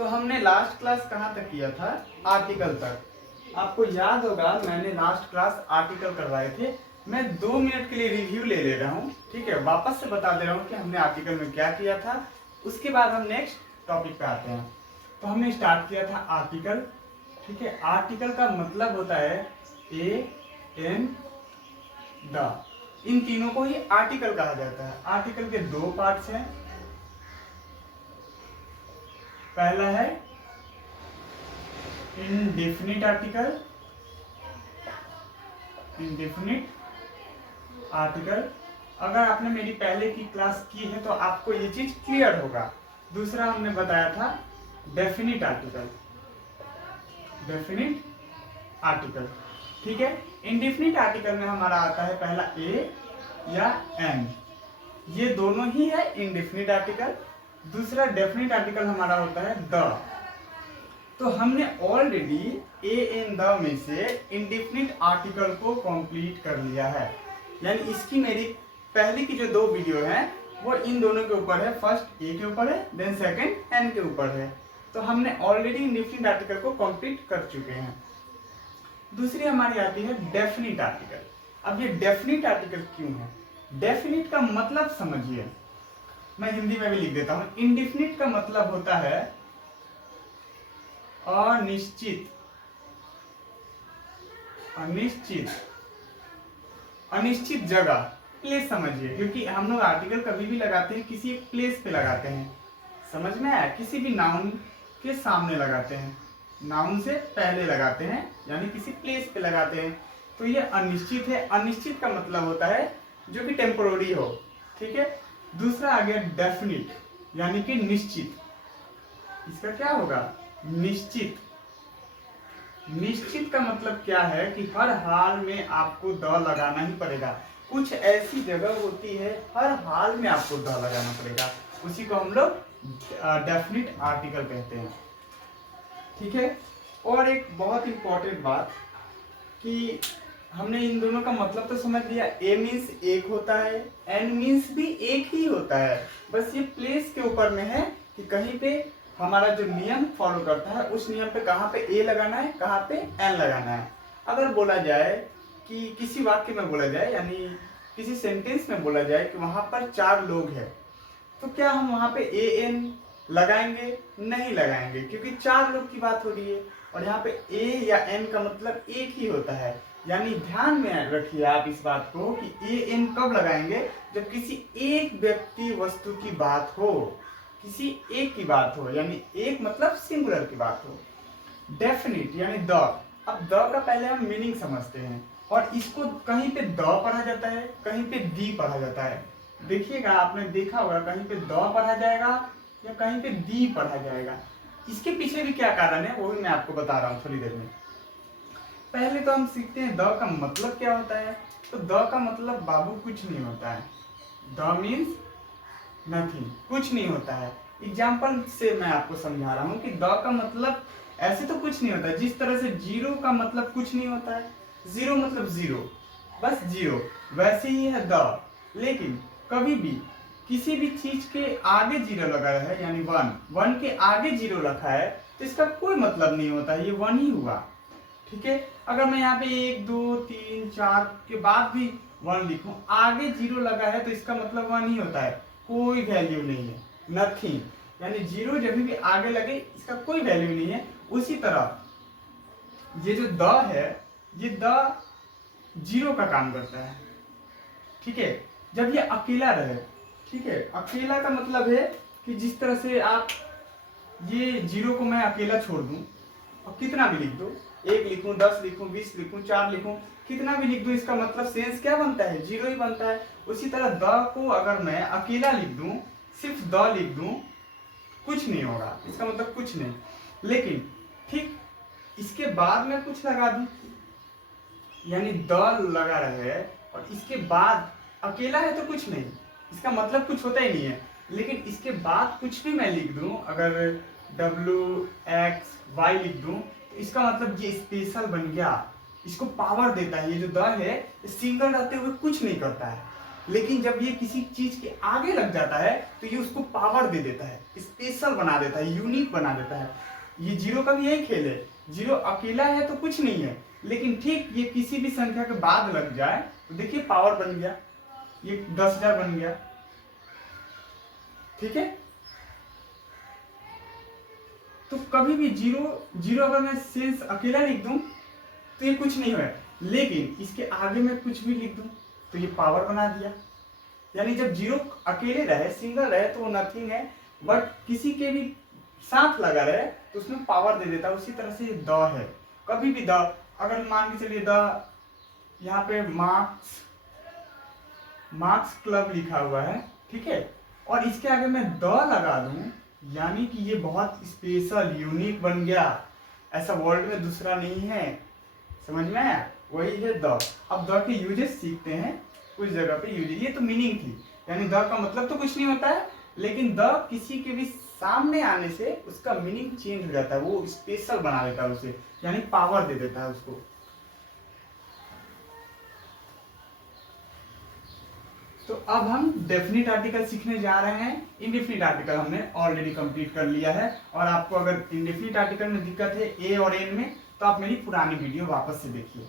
तो हमने last class कहाँ तक किया था? आर्टिकल तक। आपको याद होगा मैंने लास्ट क्लास आर्टिकल करवाए थे। मैं 2 मिनट के लिए रिव्यू ले रहा हूँ, ठीक है। वापस से बता दे रहा हूँ कि हमने आर्टिकल में क्या किया था। उसके बाद हम नेक्स्ट टॉपिक पे आते हैं। तो हमने स्टार्ट किया था आर्टिकल, ठीक है। आर्टिकल का मतलब होता है ए एन द, इन तीनों को ही आर्टिकल कहा जाता है। आर्टिकल के 2 पार्ट्स हैं। पहला है इंडेफिनिट आर्टिकल, इंडेफिनिट आर्टिकल। अगर आपने मेरी पहले की क्लास की है तो आपको ये चीज क्लियर होगा। दूसरा हमने बताया था डेफिनिट आर्टिकल, डेफिनिट आर्टिकल, ठीक है। इंडेफिनिट आर्टिकल में हमारा आता है पहला ए या एन, ये दोनों ही है इंडेफिनिट आर्टिकल। दूसरा डेफिनिट आर्टिकल हमारा होता है द। तो हमने ऑलरेडी ए एन द में से इंडेफिनिट आर्टिकल को कंप्लीट कर लिया है। यानी इसकी मेरी पहले की जो 2 वीडियो हैं वो इन दोनों के ऊपर है। फर्स्ट ए के ऊपर है, देन सेकंड एन के ऊपर है। तो हमने ऑलरेडी इंडेफिनिट आर्टिकल को कंप्लीट कर चुके हैं। दूसरी हमारी आती है डेफिनिट आर्टिकल। अब ये डेफिनिट आर्टिकल क्यों है? डेफिनिट का मतलब समझिए, मैं हिंदी में भी लिख देता हूं। इंडेफिनिट का मतलब होता है अनिश्चित, अनिश्चित, अनिश्चित जगह, प्लेस समझिए। क्योंकि हम लोग आर्टिकल कभी भी लगाते हैं किसी एक प्लेस पे लगाते हैं, समझ में आया? किसी भी नाउन के सामने लगाते हैं, नाउन से पहले लगाते हैं, यानी किसी प्लेस पे लगाते हैं। तो ये अनिश्चित है। अनिश्चित का मतलब होता है जो कि टेम्पोररी हो, ठीक है। दूसरा आ गया डेफिनिट, यानी कि निश्चित। इसका क्या होगा? निश्चित। निश्चित का मतलब क्या है कि हर हाल में आपको द लगाना ही पड़ेगा। कुछ ऐसी जगह होती है हर हाल में आपको द लगाना पड़ेगा, उसी को हम लोग डेफिनिट आर्टिकल कहते हैं, ठीक है। और एक बहुत इंपॉर्टेंट बात कि हमने इन दोनों का मतलब तो समझ लिया। ए मीन्स एक होता है, एन मीन्स भी एक ही होता है। बस ये प्लेस के ऊपर में है कि कहीं पे हमारा जो नियम फॉलो करता है उस नियम पे कहाँ पे ए लगाना है, कहाँ पे एन लगाना है। अगर बोला जाए कि किसी वाक्य में बोला जाए, यानी किसी सेंटेंस में बोला जाए कि वहां पर 4 लोग हैं, तो क्या हम वहां पे ए एन लगाएंगे? नहीं लगाएंगे, क्योंकि 4 लोग की बात हो रही है। और यहाँ पे ए या एन का मतलब एक ही होता है। यानी ध्यान में रखिए आप इस बात को कि ए एन कब लगाएंगे? जब किसी एक व्यक्ति वस्तु की बात हो, किसी एक की बात हो, यानी एक मतलब सिंगुलर की बात हो। डेफिनिट यानी द। अब द का पहले हम मीनिंग समझते हैं। और इसको कहीं पे द पढ़ा जाता है, कहीं पे दी पढ़ा जाता है। देखिएगा, आपने देखा होगा कहीं पे द पढ़ा जाएगा या कहीं पे दी पढ़ा जाएगा। इसके पीछे भी क्या कारण है वो भी मैं आपको बता रहा हूँ थोड़ी देर में। पहले तो हम सीखते हैं द का मतलब क्या होता है। तो द का मतलब बाबू कुछ नहीं होता है। द मीन्स नथिंग, कुछ नहीं होता है। एग्जाम्पल से मैं आपको समझा रहा हूँ कि द का मतलब ऐसे तो कुछ नहीं होता है। जिस तरह से जीरो का मतलब कुछ नहीं होता है, जीरो मतलब जीरो, बस जीरो, वैसे ही है द। लेकिन कभी भी किसी भी चीज के आगे जीरो लगा है, यानी वन, वन के आगे जीरो रखा है, तो इसका कोई मतलब नहीं होता, ये वन ही हुआ, ठीक है। अगर मैं यहाँ पे 1 2 3 4 के बाद भी वन लिखूं, आगे जीरो लगा है, तो इसका मतलब वन ही होता है, कोई वैल्यू नहीं है, नथिंग। यानी जीरो जब भी आगे लगे इसका कोई वैल्यू नहीं है। उसी तरह ये जो द है, ये द जीरो का काम करता है, ठीक है, जब ये अकेला रहे, ठीक है। अकेला का मतलब है कि जिस तरह से आप ये जीरो को मैं अकेला छोड़ दूं और कितना भी लिख दो, 1 लिखूं, 10 लिखूं, 20 लिखूं, 4 लिखूं, कितना भी लिख दूं, इसका मतलब सेंस क्या बनता है? जीरो ही बनता है। उसी तरह द को अगर मैं अकेला लिख दूं, सिर्फ द लिख दूं, कुछ नहीं होगा, इसका मतलब कुछ नहीं। लेकिन ठीक इसके बाद मैं कुछ लगा दूं, यानी द लगा रहे और इसके बाद अकेला है तो कुछ नहीं, इसका मतलब कुछ होता ही नहीं है। लेकिन इसके बाद कुछ भी मैं लिख दूं, अगर WXY लिख दूं, तो इसका मतलब ये स्पेशल बन गया, इसको पावर देता है। ये जो द है सिंगल रहते हुए कुछ नहीं करता है, लेकिन जब ये किसी चीज के आगे लग जाता है तो ये उसको पावर दे देता है, स्पेशल बना देता है, यूनिक बना देता है। ये जीरो का भी यही खेल है, जीरो अकेला है तो कुछ नहीं है, लेकिन ठीक ये किसी भी संख्या के बाद लग जाए तो देखिए पावर बन गया, ये 10,000 बन गया। ठीक है, तो कभी भी जीरो अगर मैं सेंस अकेला लिख दूं तो ये कुछ नहीं है, लेकिन इसके आगे मैं कुछ भी लिख दूं तो ये पावर बना दिया। यानी जब जीरो अकेले रहे, सिंगल रहे तो वो नथिंग है, बट किसी के भी साथ लगा रहे तो उसमें पावर दे देता है। उसी तरह से द है, कभी भी द, अगर मान के चलिए द, यहाँ पे मार्क्स क्लब लिखा हुआ है, ठीक है, और इसके आगे मैं द लगा दूं, यानी कि ये बहुत स्पेशल यूनिक बन गया, ऐसा वर्ल्ड में दूसरा नहीं है। समझ में आया, वही है द। अब द के यूजेस सीखते हैं, कुछ जगह पे यूजेस, ये तो मीनिंग थी, यानी द का मतलब तो कुछ नहीं होता है, लेकिन द किसी के भी सामने आने से उसका मीनिंग चेंज हो जाता है, वो स्पेशल बना देता है उसे, यानी पावर दे देता है उसको। तो अब हम डेफिनिट आर्टिकल सीखने जा रहे हैं। इनडेफिनिट आर्टिकल हमने ऑलरेडी कंप्लीट कर लिया है, और आपको अगर इनडेफिनिट आर्टिकल में दिक्कत है ए और एन में, तो आप मेरी पुरानी वीडियो वापस से देखिए,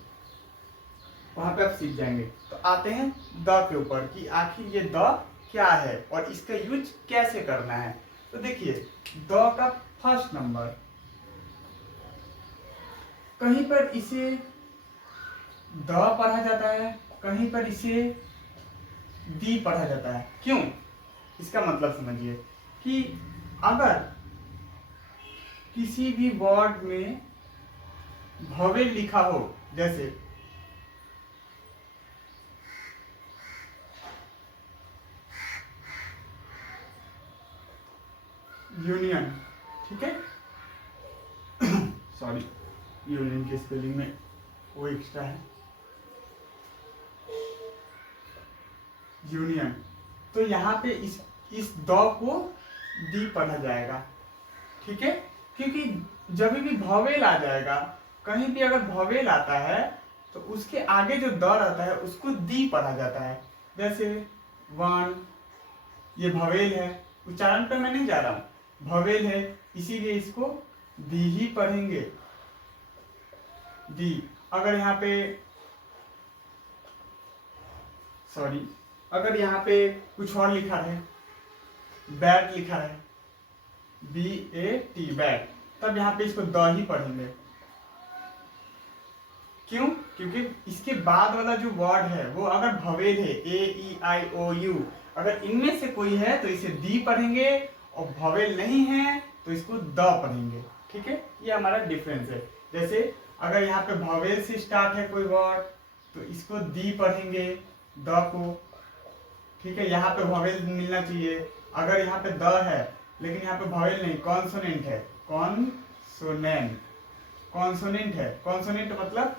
वहां पे आप सीख जाएंगे। तो आते हैं द के ऊपर कि आखिर ये द क्या है और इसका यूज कैसे करना है। तो देखिए द का फर्स्ट नंबर, कहीं पर इसे द पढ़ा जाता है, कहीं पर इसे दी पढ़ा जाता है। क्यों? इसका मतलब समझिए कि अगर किसी भी वर्ड में भवेल लिखा हो, जैसे यूनियन, ठीक है सॉरी, यूनियन के स्पेलिंग में वो एक्स्ट्रा है, यूनियन, तो यहाँ पे इस द को दी पढ़ा जाएगा, ठीक है, क्योंकि जब भी भवेल आ जाएगा, कहीं भी अगर भवेल आता है तो उसके आगे जो द रहता है उसको दी पढ़ा जाता है। जैसे वन, ये भवेल है, उच्चारण पे मैं नहीं जा रहा हूं, भवेल है, इसीलिए इसको दी ही पढ़ेंगे, दी। अगर यहाँ पे सॉरी, अगर यहाँ पे कुछ और लिखा है, बैट लिखा है, BAT बैट, तब यहाँ पे इसको द ही पढ़ेंगे। क्यों? क्योंकि इसके बाद वाला जो वर्ड है वो अगर भवेल है, AEIOU, अगर इनमें से कोई है तो इसे दी पढ़ेंगे, और भवेल नहीं है तो इसको द पढ़ेंगे। ठीक है, ये हमारा डिफरेंस है। जैसे अगर यहाँ पे भवेल से स्टार्ट है कोई वर्ड तो इसको दी पढ़ेंगे, द को, ठीक है, यहाँ पे भवेल मिलना चाहिए। अगर यहाँ पे द है लेकिन यहाँ पे भवेल नहीं, कॉन्सोनेंट है, कॉन्सोनेंट है, कॉन्सोनेंट मतलब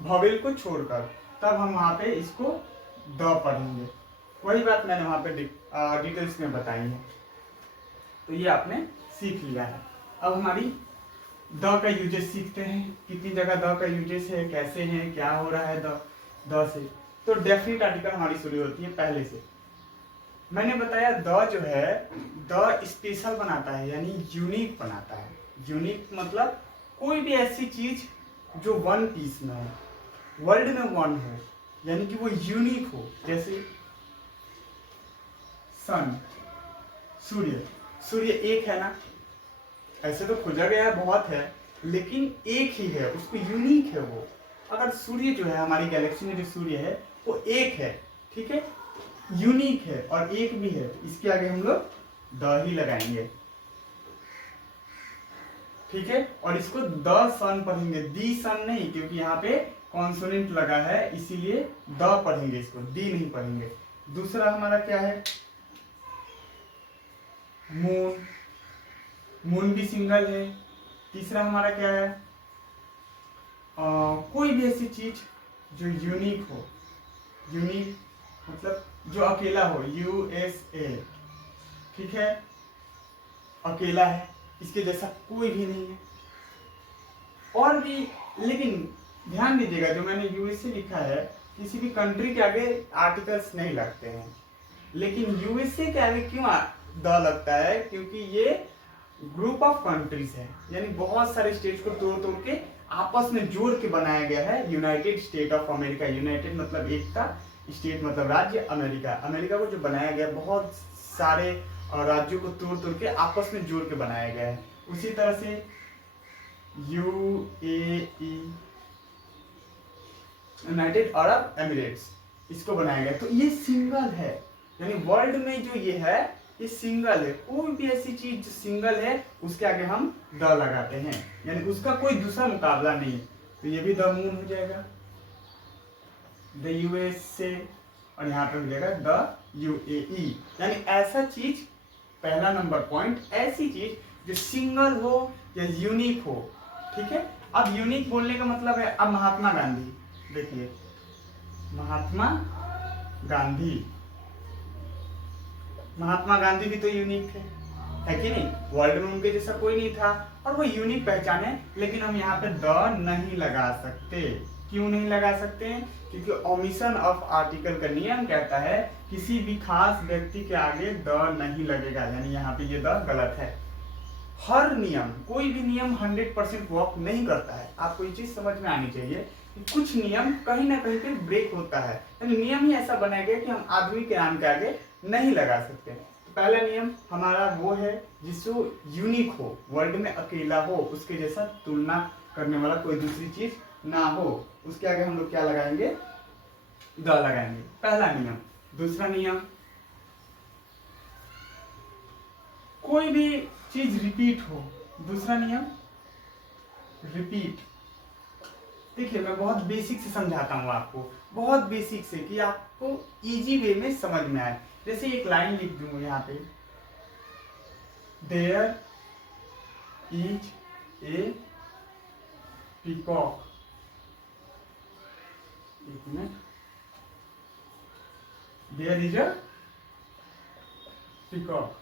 भवेल को छोड़कर, तब हम वहाँ पे इसको द पढ़ेंगे। वही बात मैंने वहाँ पे डिटेल्स में बताई है, तो ये आपने सीख लिया है। अब हमारी द का यूजेस सीखते हैं, कितनी जगह द का यूजेस है, कैसे है, क्या हो रहा है द से। तो डेफिनिट आर्टिकल हमारी शुरू होती है पहले से। मैंने बताया द जो है, द स्पेशल बनाता है, यानी यूनिक बनाता है। यूनिक मतलब कोई भी ऐसी चीज जो वन पीस में हो, वर्ल्ड में वन हो, यानी कि वो यूनिक हो। जैसे सन, सूर्य एक है ना, ऐसे तो खोजा गया है, बहुत है, लेकिन एक ही है, उसको यूनिक है वो। अगर सूर्य जो है, हमारी गैलेक्सी में जो सूर्य है वो एक है, ठीक है, यूनिक है और एक भी है, तो इसके आगे हम लोग द ही लगाएंगे, ठीक है। और इसको द सन पढ़ेंगे, दी सन नहीं, क्योंकि यहाँ पे कॉन्सोनेंट लगा है, इसीलिए द पढ़ेंगे, इसको दी नहीं पढ़ेंगे। दूसरा हमारा क्या है, मून, मून भी सिंगल है। तीसरा हमारा क्या है, कोई भी ऐसी चीज जो यूनिक हो, यूनिक मतलब जो अकेला हो, USA, ठीक है, अकेला है, इसके जैसा कोई भी नहीं है। और भी, लेकिन ध्यान दीजिएगा, जो मैंने USA लिखा है किसी भी कंट्री के आगे आर्टिकल्स नहीं लगते हैं, लेकिन यूएसए के आगे क्यों द लगता है? क्योंकि ये ग्रुप ऑफ कंट्रीज है, यानी बहुत सारे स्टेट्स को तोड़ तोड़ के आपस में जोड़ के बनाया गया है United state of America. United मतलब एकता, स्टेट मतलब राज्य, अमेरिका। अमेरिका को जो बनाया गया बहुत सारे राज्यों को तोड़ तोड़ के आपस में जोड़ के बनाया गया है। उसी तरह से यूएई, यूनाइटेड अरब एमिरेट्स, इसको बनाया गया। तो ये सिंगल है, यानी वर्ल्ड में जो ये है ये सिंगल है। कोई भी ऐसी चीज जो सिंगल है उसके आगे हम द लगाते हैं, यानी उसका कोई दूसरा मुकाबला नहीं। तो ये भी द मून हो जाएगा, द यूएसए, और यहाँ पे हो जाएगा द यूएई। यानी ऐसा चीज, पहला नंबर पॉइंट, ऐसी चीज जो सिंगल हो या यूनिक हो। ठीक है, अब यूनिक बोलने का मतलब है, अब महात्मा गांधी देखिए, महात्मा गांधी, महात्मा गांधी भी तो यूनिक थे, है कि नहीं? वर्ल्ड में उनके जैसा कोई नहीं था और वो यूनिक पहचान है। लेकिन हम यहाँ पे द नहीं लगा सकते। क्यों नहीं लगा सकते? क्योंकि ओमिशन ऑफ आर्टिकल का नियम कहता है किसी भी खास व्यक्ति के आगे द नहीं लगेगा, यानी यहाँ पे ये द गलत है। हर नियम, कोई भी नियम 100% वर्क नहीं करता है। आपको ये चीज समझ में आनी चाहिए कि कुछ नियम कहीं ना कहीं पे ब्रेक होता है, यानी नियम ही ऐसा बनाया गया कि हम आदमी के नाम के आगे नहीं लगा सकते। तो पहला नियम हमारा वो है जिसको यूनिक हो, वर्ल्ड में अकेला हो, उसके जैसा तुलना करने वाला कोई दूसरी चीज ना हो, उसके आगे हम लोग क्या लगाएंगे? द लगाएंगे, पहला नियम। दूसरा नियम, कोई भी चीज रिपीट हो। दूसरा नियम रिपीट। देखिए मैं बहुत बेसिक से समझाता हूँ आपको, बहुत बेसिक से, कि आपको इजी वे में समझ में आए। जैसे एक लाइन लिख दूंगा यहाँ पे, देयर इज ए पीकॉक, एक minute, there is a peacock.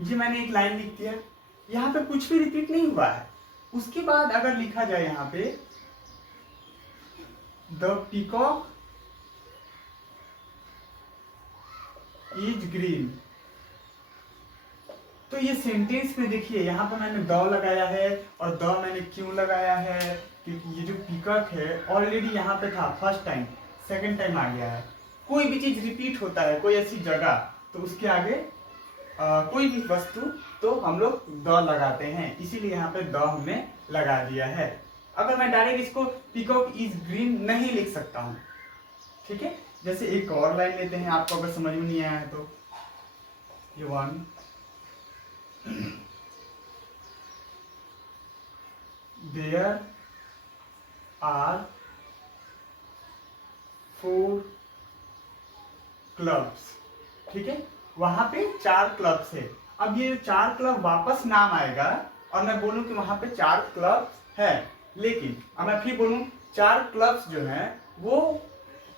ये मैंने एक लाइन लिख दिया, यहाँ पे कुछ भी रिपीट नहीं हुआ है। उसके बाद अगर लिखा जाए यहाँ पे द पीकॉक इज ग्रीन, तो ये सेंटेंस में देखिए यहाँ पे मैंने द लगाया है, और द मैंने क्यों लगाया है? क्योंकि ये जो पीकॉक है ऑलरेडी यहाँ पे था फर्स्ट टाइम, सेकंड टाइम आ गया है। कोई भी चीज रिपीट होता है, कोई ऐसी जगह, तो उसके आगे कोई भी वस्तु, तो हम लोग द लगाते हैं, इसीलिए यहाँ पे द हमने लगा दिया है। अगर मैं डायरेक्ट इसको पीकॉक इज ग्रीन नहीं लिख सकता हूँ। ठीक है, जैसे एक और लाइन लेते हैं, आपको अगर समझ में नहीं आया है तो, ये वन, देयर आर 4 क्लब्स। ठीक है, वहां पे 4 क्लब्स है। अब ये 4 क्लब वापस नाम आएगा और मैं बोलूं कि वहां पे 4 क्लब्स है, लेकिन अब मैं फिर बोलूं 4 क्लब्स जो हैं वो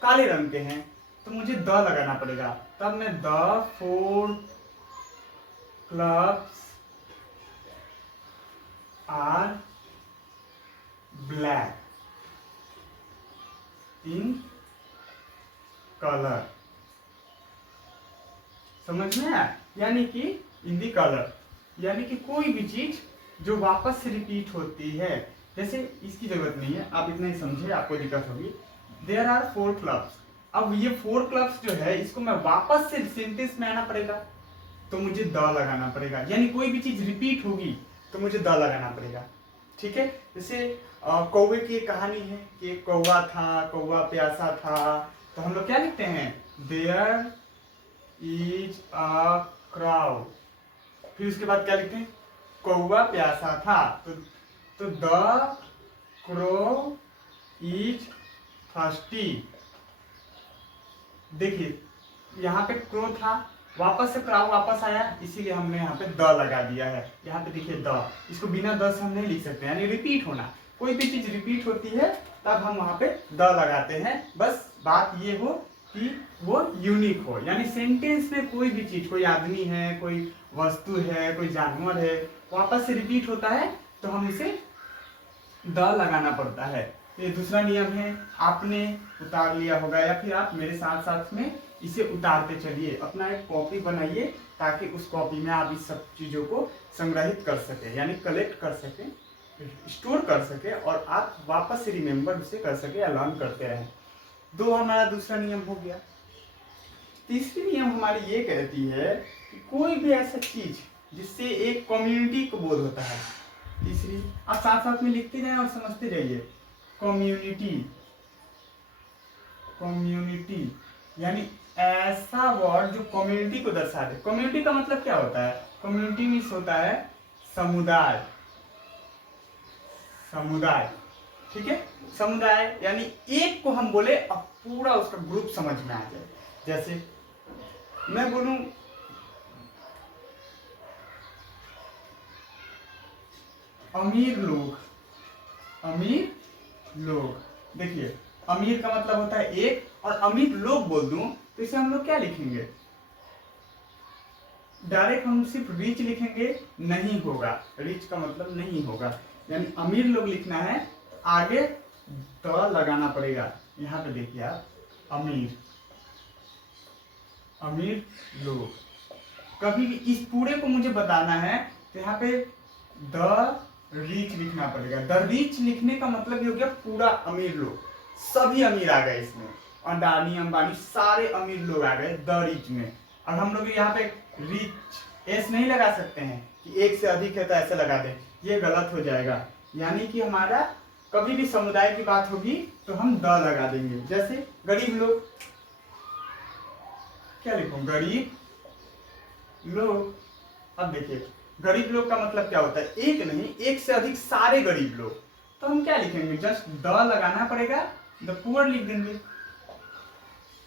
काले रंग के हैं, तो मुझे द लगाना पड़ेगा। तब मैं the 4 clubs are black in colour. समझ में आया? यानी कि इन दी कलर, यानी कि कोई भी चीज जो वापस से रिपीट होती है, जैसे इसकी जरूरत नहीं है, आप इतना ही समझे, आपको दिक्कत होगी। There are 4 clubs. अब ये 4 क्लब्स जो है इसको मैं वापस से सेंटेंस में आना पड़ेगा, तो मुझे द लगाना पड़ेगा। यानी कोई भी चीज रिपीट होगी तो मुझे द लगाना पड़ेगा। ठीक है, जैसे कौवे की एक कहानी है कि एक कौवा था, कौवा प्यासा था, तो हम लोग क्या लिखते हैं? There is a crow. फिर उसके बाद क्या लिखते हैं? कौवा प्यासा था, तो द क्रो इज थर्स्टी। देखिए यहाँ पे क्रो था, वापस से क्राउ वापस आया, इसीलिए हमने यहाँ पे द लगा दिया है। यहाँ पे देखिए द, इसको बिना द से हम नहीं लिख सकते, यानी रिपीट होना। कोई भी चीज रिपीट होती है तब हम वहां पे द लगाते हैं। बस बात ये हो कि वो यूनिक हो, यानी सेंटेंस में कोई भी चीज, कोई आदमी है, कोई वस्तु है, कोई जानवर है, वापस से रिपीट होता है तो हम इसे द लगाना पड़ता है। ये दूसरा नियम है, आपने उतार लिया होगा या फिर आप मेरे साथ साथ में इसे उतारते चलिए, अपना एक कॉपी बनाइए ताकि उस कॉपी में आप इस सब चीज़ों को संग्रहित कर सकें, यानी कलेक्ट कर सकें, स्टोर कर सके और आप वापस से रिमेम्बर उसे कर सके या लर्न करते रहें। दो हमारा दूसरा नियम हो गया। तीसरी नियम हमारी ये कहती है कि कोई भी ऐसा चीज जिससे एक कम्युनिटी को बोध होता है। तीसरी आप साथ साथ में लिखते जाएं और समझते जाइए। कम्युनिटी, कम्युनिटी यानी ऐसा वर्ड जो कम्युनिटी को दर्शा दे। कम्युनिटी का मतलब क्या होता है? कम्युनिटी मीन्स होता है समुदाय, समुदाय, ठीक है। समुदाय यानी एक को हम बोले अब पूरा उसका ग्रुप समझ में आ जाए। जैसे मैं बोलूं अमीर लोग, अमीर लोग, देखिए अमीर का मतलब होता है एक, और अमीर लोग बोल दूं तो इसे हम लोग क्या लिखेंगे? डायरेक्ट हम सिर्फ रिच लिखेंगे नहीं होगा, रिच का मतलब नहीं होगा, यानी अमीर लोग लिखना है तो आगे द लगाना पड़ेगा। यहाँ पे देखिए आप, अमीर, अमीर लोग। कभी भी इस पूरे को मुझे बताना है तो यहाँ पे द रिच लिखना पड़ेगा। द रिच लिखने का मतलब ये हो गया पूरा अमीर लोग, सभी अमीर आ गए इसमें, अडानी अंबानी सारे अमीर लोग आ गए द रिच में। और हम लोग यहाँ पे रिच एस नहीं लगा सकते हैं कि एक से अधिक है तो ऐसे लगा दें, ये गलत हो जाएगा। यानी कि हमारा कभी भी समुदाय की बात होगी तो हम द लगा देंगे। जैसे गरीब लोग, क्या लिखूं? गरीब लोग। अब देखिए गरीब लोग का मतलब क्या होता है? एक नहीं, एक से अधिक सारे गरीब लोग। तो हम क्या लिखेंगे? जस्ट द लगाना पड़ेगा, द पुअर लिख देंगे,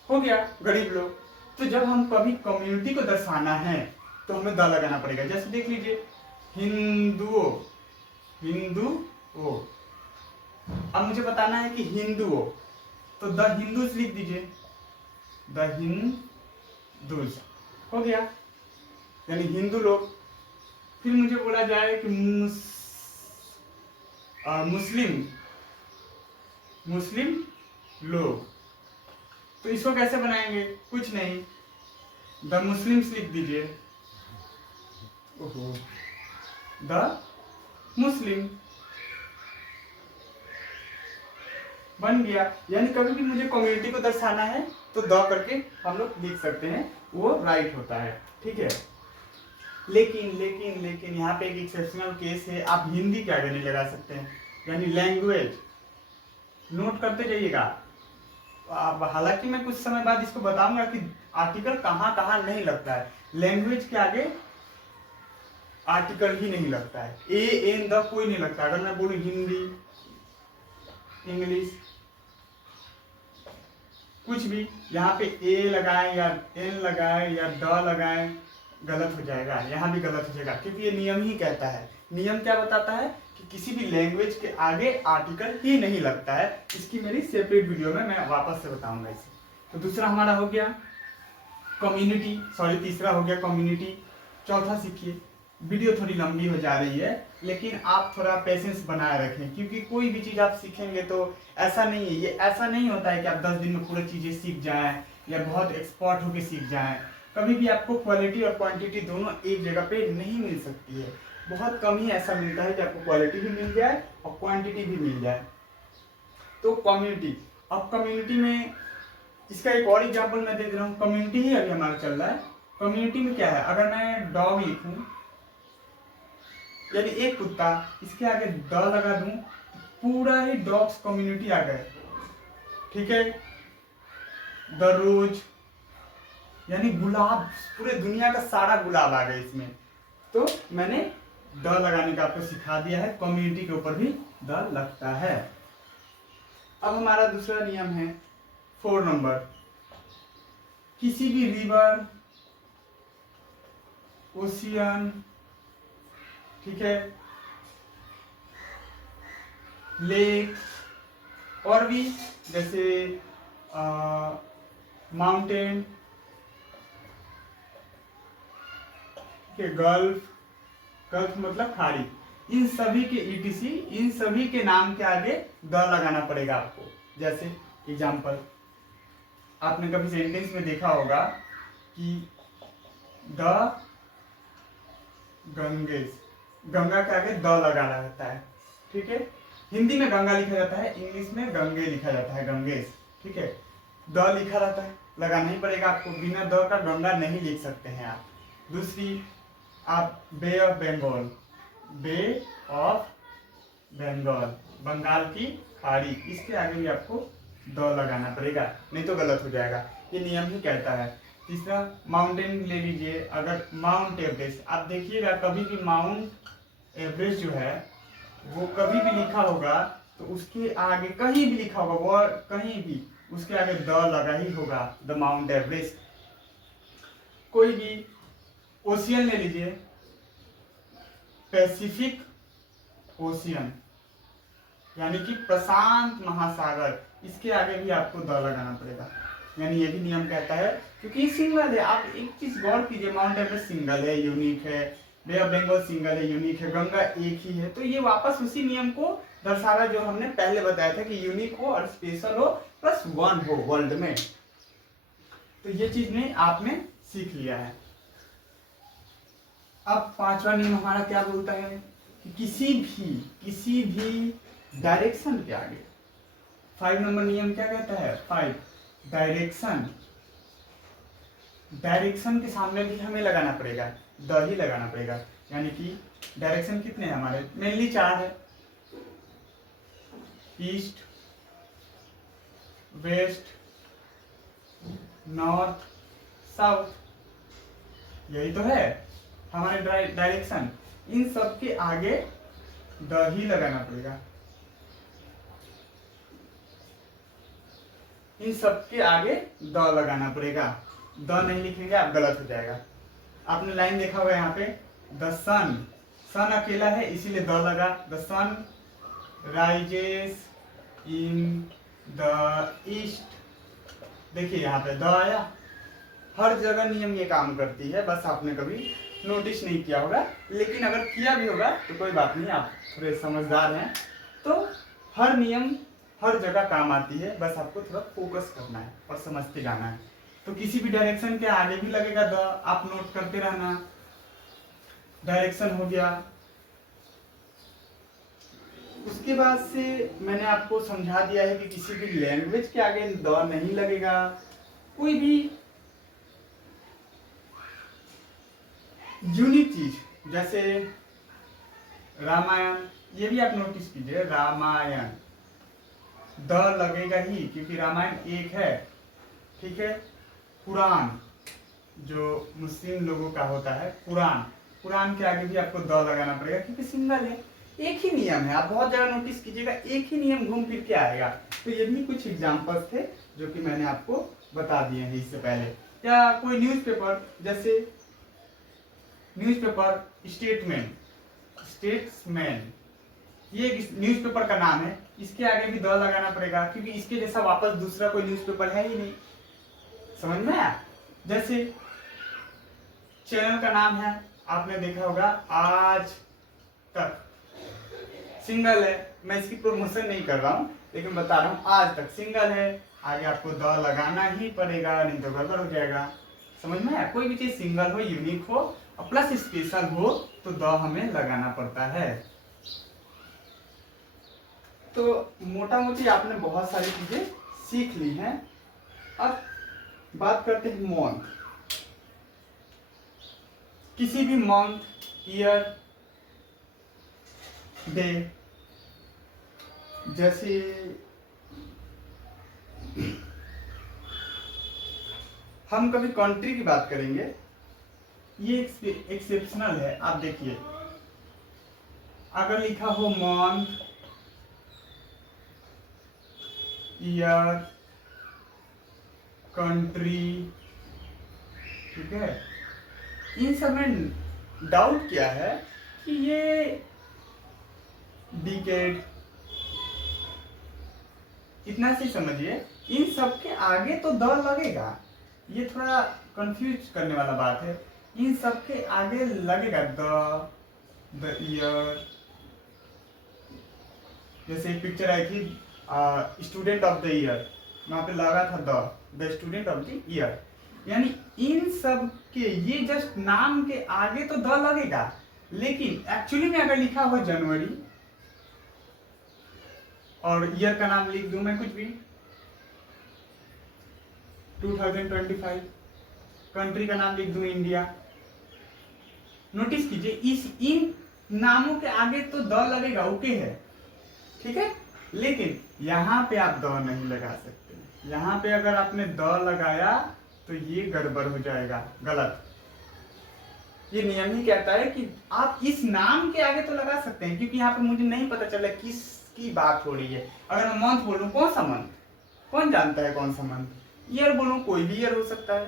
हो गया गरीब लोग। तो जब हम कभी कम्युनिटी को दर्शाना है तो हमें द लगाना पड़ेगा। जैसे देख लीजिए हिंदुओं, हिंदुओं। अब मुझे बताना है कि हिंदुओं, तो द हिंदूज लिख दीजिए, द हिंदूज, हो गया, यानी हिंदू लोग। फिर मुझे बोला जाए कि मुस्लिम, मुस्लिम लोग, तो इसको कैसे बनाएंगे? कुछ नहीं, द मुस्लिम्स लिख दीजिए, ओहो, द मुस्लिम, बन गया। यानी कभी भी मुझे कम्युनिटी को दर्शाना है तो द करके हम लोग लिख सकते हैं, वो राइट होता है, ठीक है। लेकिन लेकिन लेकिन यहाँ पे एक एक्सेप्शनल केस है, आप हिंदी के आगे नहीं लगा सकते हैं, यानी लैंग्वेज। नोट करते जाइएगा। अब हालांकि मैं कुछ समय बाद इसको बताऊंगा कि आर्टिकल कहाँ कहाँ नहीं लगता है। लैंग्वेज के आगे आर्टिकल ही नहीं लगता है, ए एन द कोई नहीं लगता। अगर मैं बोलूं हिंदी, इंग्लिश, कुछ भी, यहाँ पे ए लगाएं या एन लगाएं या द लगाएं, गलत हो जाएगा। यहाँ भी गलत हो जाएगा, क्योंकि ये नियम ही कहता है। नियम क्या बताता है कि किसी भी लैंग्वेज के आगे आर्टिकल ही नहीं लगता है। इसकी मेरी सेपरेट वीडियो में मैं वापस से बताऊंगा इसे। तो दूसरा हमारा हो गया कम्युनिटी, सॉरी तीसरा हो गया कम्युनिटी। चौथा सीखिए। वीडियो थोड़ी लंबी हो जा रही है, लेकिन आप थोड़ा पेशेंस बनाए रखें, क्योंकि कोई भी चीज़ आप सीखेंगे तो ऐसा नहीं है, ये ऐसा नहीं होता है कि आप 10 दिन में पूरी चीज़ें सीख जाएं या बहुत एक्सपर्ट होकर सीख जाएं। कभी भी आपको क्वालिटी और क्वांटिटी दोनों एक जगह पे नहीं मिल सकती है। बहुत कम ही ऐसा मिलता है कि आपको क्वालिटी भी मिल जाए और क्वांटिटी भी मिल जाए। तो कम्युनिटी, अब कम्युनिटी में इसका एक और एग्जाम्पल मैं दे दे रहा हूँ। कम्युनिटी ही अभी हमारा चल रहा है। कम्युनिटी में क्या है? अगर मैं डॉग लिखूं, यानी एक कुत्ता, इसके आगे द लगा दूं, पूरा ही डॉग्स कम्युनिटी आ गए, ठीक है। द रोज, यानी गुलाब, पूरे दुनिया का सारा गुलाब आ गए इसमें। तो मैंने द लगाने का आपको सिखा दिया है। कम्युनिटी के ऊपर भी द लगता है। अब हमारा दूसरा नियम है 4 नंबर। किसी भी रिवर, ओशियन, ठीक है, लेक, और भी जैसे माउंटेन, ठीक है, गल्फ, गल्फ मतलब खाड़ी, इन सभी के ईटीसी, इन सभी के नाम के आगे द लगाना पड़ेगा आपको। जैसे एग्जाम्पल, आपने कभी सेंटेंस में देखा होगा कि द गंगेस, गंगा के आगे द लगाना रहता है, ठीक है। हिंदी में गंगा लिखा जाता है, इंग्लिश में गंगे लिखा जाता है, गंगेस, ठीक है। द लिखा रहता है, लगाना ही पड़ेगा आपको, बिना द का गंगा नहीं लिख सकते हैं आप। दूसरी, आप bay of Bengal, bay of Bengal, Bengal की खाड़ी, इसके आगे भी आपको द लगाना पड़ेगा, नहीं तो गलत हो जाएगा, ये नियम ही कहता है। तीसरा, माउंटेन ले लीजिए, अगर माउंट एवरेस्ट, आप देखिएगा कभी भी माउंट एवरेस्ट जो है वो कभी भी लिखा होगा तो उसके आगे कहीं भी लिखा होगा वो, कहीं भी उसके आगे द लगा ही होगा, द माउंट एवरेस्ट। कोई भी ओशियन ले लीजिए, पैसिफिक ओशियन यानी कि प्रशांत महासागर, इसके आगे भी आपको द लगाना पड़ेगा, यानी ये भी नियम कहता है, क्योंकि ये सिंगल है। आप एक चीज गौर कीजिए, माउंट एवरेस्ट सिंगल है, यूनिक है, बे ऑफ बंगाल सिंगल है, यूनिक है, गंगा एक ही है, तो ये वापस उसी नियम को दर्शा रहा है जो हमने पहले बताया था कि यूनिक हो और स्पेशल हो प्लस वन हो वर्ल्ड में। तो ये चीज ने आपने सीख लिया है। अब पांचवा नियम हमारा क्या बोलता है कि किसी भी डायरेक्शन के आगे, 5 नंबर नियम क्या कहता है, 5 डायरेक्शन के सामने भी हमें लगाना पड़ेगा, द ही लगाना पड़ेगा। यानी कि डायरेक्शन कितने हैं हमारे, मेनली 4 है, ईस्ट, वेस्ट, नॉर्थ, साउथ, यही तो है हमारे डायरेक्शन। इन सब के आगे द ही लगाना पड़ेगा, इन सब के आगे द लगाना पड़ेगा, द नहीं लिखेंगे आप गलत हो जाएगा। आपने लाइन देखा होगा यहाँ पे, द सन, सन अकेला है इसीलिए द लगा, the sun rises in the east, देखिए यहाँ पे द आया। हर जगह नियम ये काम करती है, बस आपने कभी नोटिस नहीं किया होगा, लेकिन अगर किया भी होगा तो कोई बात नहीं, आप थोड़े समझदार हैं तो हर नियम हर जगह काम आती है, बस आपको थोड़ा फोकस करना है और समझते जाना है। तो किसी भी डायरेक्शन के आगे भी लगेगा द, आप नोट करते रहना। डायरेक्शन हो गया, उसके बाद से मैंने आपको समझा दिया है कि किसी भी लैंग्वेज के आगे द नहीं लगेगा। कोई भी यूनिक चीज जैसे रामायण, ये भी आप नोटिस कीजिए, रामायण द लगेगा ही क्योंकि रामायण एक है, ठीक है। कुरान जो मुस्लिम लोगों का होता है, कुरान, कुरान के आगे भी आपको द लगाना पड़ेगा क्योंकि सिंगल है, एक ही नियम है। आप बहुत जगह नोटिस कीजिएगा एक ही नियम घूम फिर के आएगा। तो ये भी कुछ एग्जांपल्स थे जो कि मैंने आपको बता दिए हैं इससे पहले। या कोई न्यूज़पेपर, जैसे न्यूज़पेपर स्टेटमेंट, स्टेट्समैन, ये एक न्यूज़पेपर का नाम है, इसके आगे भी द लगाना पड़ेगा क्योंकि इसके जैसा वापस दूसरा कोई न्यूज़पेपर है ही नहीं। समझ में आया? जैसे चैनल का नाम है, आपने देखा होगा आज तक, सिंगल है, मैं इसकी प्रमोशन नहीं कर रहा हूँ लेकिन बता रहा हूँ, आज तक सिंगल है, आगे आपको द लगाना ही पड़ेगा, नहीं तो गड़बड़ हो जाएगा। समझ में आया? कोई भी चीज सिंगल हो, यूनिक हो और प्लस स्पेशल हो तो द हमें लगाना पड़ता है। तो मोटा मोटी आपने बहुत सारी चीजें सीख ली हैं। अब बात करते हैं मंथ। किसी भी मंथ, ईयर, डे, जैसे हम कभी कंट्री की बात करेंगे, ये एक्सेप्शनल है। आप देखिए अगर लिखा हो मंथ, ईयर, कंट्री, ठीक है, इन सब में डाउट क्या है कि ये डिकेड, इतना से समझिए, इन सब के आगे तो द लगेगा। ये थोड़ा कंफ्यूज करने वाला बात है। इन सब के आगे लगेगा द ईयर, जैसे एक पिक्चर आई थी स्टूडेंट ऑफ द ईयर, वहाँ पे लगा था the student of the year. यानी इन सब के ये जस्ट नाम के आगे तो द लगेगा, लेकिन एक्चुअली में अगर लिखा हो जनवरी और ईयर का नाम लिख दूं मैं कुछ भी 2025, कंट्री का नाम लिख दूं इंडिया, नोटिस कीजिए इस इन नामों के आगे तो द लगेगा, ओके है, ठीक है। लेकिन यहाँ पे आप द नहीं लगा सकते। यहाँ पे अगर आपने द लगाया तो ये गड़बड़ हो जाएगा, गलत। ये नियम ही कहता है कि आप इस नाम के आगे तो लगा सकते हैं, क्योंकि यहाँ पे मुझे नहीं पता चला किसकी बात हो रही है। अगर मैं मंथ बोलूं, कौन सा मंथ, कौन जानता है कौन सा मंथ। ईयर बोलूं, कोई भी ईयर हो सकता है।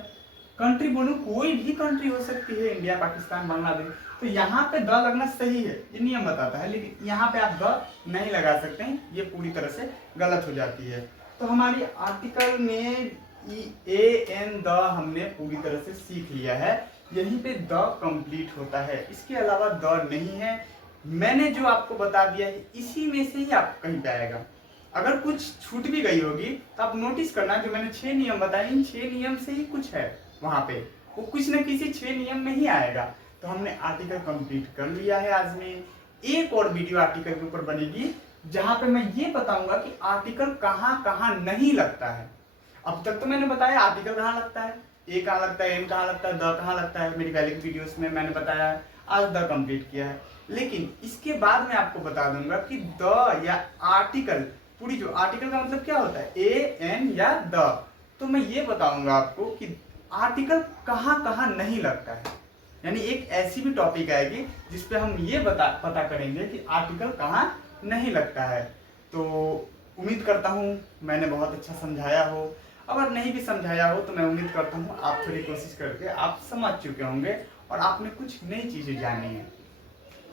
कंट्री बोलूं, कोई भी कंट्री हो सकती है, इंडिया, पाकिस्तान, बांग्लादेश। तो यहाँ पे द लगना सही है, ये नियम बताता है। लेकिन यहाँ पे आप द नहीं लगा सकते हैं, ये पूरी तरह से गलत हो जाती है। तो हमारी आर्टिकल में ए एन द हमने पूरी तरह से सीख लिया है। यहीं पे द कंप्लीट होता है, इसके अलावा द नहीं है। मैंने जो आपको बता दिया है इसी में से ही आप कहीं पे आएगा। अगर कुछ छूट भी गई होगी तो आप नोटिस करना, जो मैंने 6 नियम बताए, इन 6 नियम से ही कुछ है वहां पे, वो कुछ न किसी 6 नियम में ही आएगा। तो हमने आर्टिकल कंप्लीट कर लिया है। आज में एक और वीडियो आर्टिकल के ऊपर बनेगी, जहां पे मैं ये बताऊंगा कि आर्टिकल कहाँ कहाँ नहीं लगता है। अब तक तो मैंने बताया आर्टिकल कहाँ लगता है, ए कहाँ लगता है, एन कहाँ लगता है, द कहाँ लगता है, मेरी पहले की वीडियोस में मैंने बताया है। आज द कंप्लीट किया है। लेकिन इसके बाद मैं आपको बता दूंगा कि द या आर्टिकल, पूरी जो आर्टिकल का मतलब क्या होता है, ए एन या द। तो मैं ये बताऊंगा आपको कि आर्टिकल कहाँ कहाँ नहीं लगता है। यानी एक ऐसी भी टॉपिक आएगी जिसपे हम ये पता करेंगे कि आर्टिकल कहाँ नहीं लगता है। तो उम्मीद करता हूँ मैंने बहुत अच्छा समझाया हो। अगर नहीं भी समझाया हो तो मैं उम्मीद करता हूँ आप थोड़ी कोशिश करके आप समझ चुके होंगे और आपने कुछ नई चीज़ें जानी है।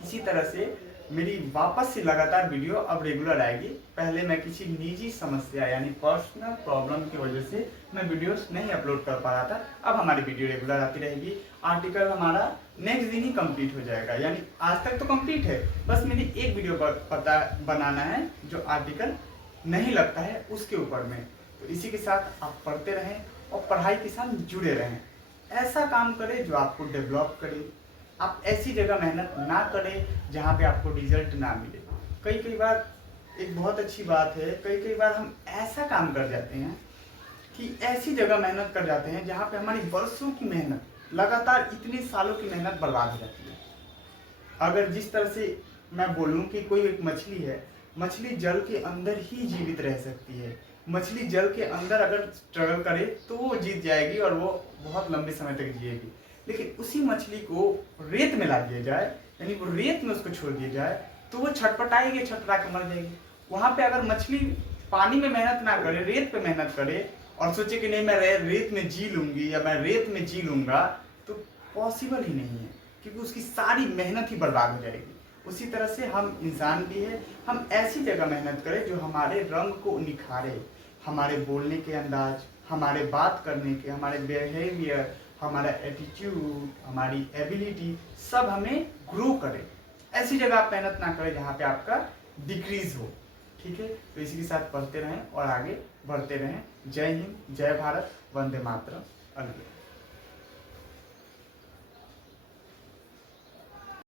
इसी तरह से मेरी वापस से लगातार वीडियो अब रेगुलर आएगी। पहले मैं किसी निजी समस्या यानी पर्सनल प्रॉब्लम की वजह से मैं वीडियोस नहीं अपलोड कर पा रहा था, अब हमारी वीडियो रेगुलर आती रहेगी। आर्टिकल हमारा नेक्स्ट दिन ही कंप्लीट हो जाएगा, यानी आज तक तो कंप्लीट है, बस मेरी एक वीडियो पता बनाना है जो आर्टिकल नहीं लगता है उसके ऊपर में। तो इसी के साथ आप पढ़ते रहें और पढ़ाई के साथ जुड़े रहें। ऐसा काम करें जो आपको डेवलप करे। आप ऐसी जगह मेहनत ना करें जहाँ पे आपको रिजल्ट ना मिले। कई बार एक बहुत अच्छी बात है, कई बार हम ऐसा काम कर जाते हैं कि ऐसी जगह मेहनत कर जाते हैं जहाँ पे हमारी वर्षों की मेहनत, लगातार इतने सालों की मेहनत बर्बाद हो जाती है। अगर जिस तरह से मैं बोलूँ कि कोई एक मछली है, मछली जल के अंदर ही जीवित रह सकती है। मछली जल के अंदर अगर स्ट्रगल करे तो वो जीत जाएगी और वो बहुत लंबे समय तक जिएगी। लेकिन उसी मछली को रेत में ला दिया जाए, यानी वो रेत में उसको छोड़ दिया जाए, तो वो छटपटाएगी, छटपटा के मर जाएगी। वहाँ पे अगर मछली पानी में मेहनत ना करे, रेत पे मेहनत करे और सोचे कि नहीं मैं रेत में जी लूंगी या मैं रेत में जी लूंगा, तो पॉसिबल ही नहीं है, क्योंकि उसकी सारी मेहनत ही बर्बाद हो जाएगी। उसी तरह से हम इंसान भी है, हम ऐसी जगह मेहनत करें जो हमारे रंग को निखारे, हमारे बोलने के अंदाज, हमारे बात करने के, हमारे बिहेवियर, हमारा एटीट्यूड, हमारी एबिलिटी सब हमें ग्रो करे। ऐसी जगह आप मेहनत ना करें जहाँ पे आपका डिक्रीज हो, ठीक है। तो इसी के साथ पढ़ते रहें और आगे बढ़ते रहें। जय हिंद, जय भारत, वंदे मातरम, अलविदा।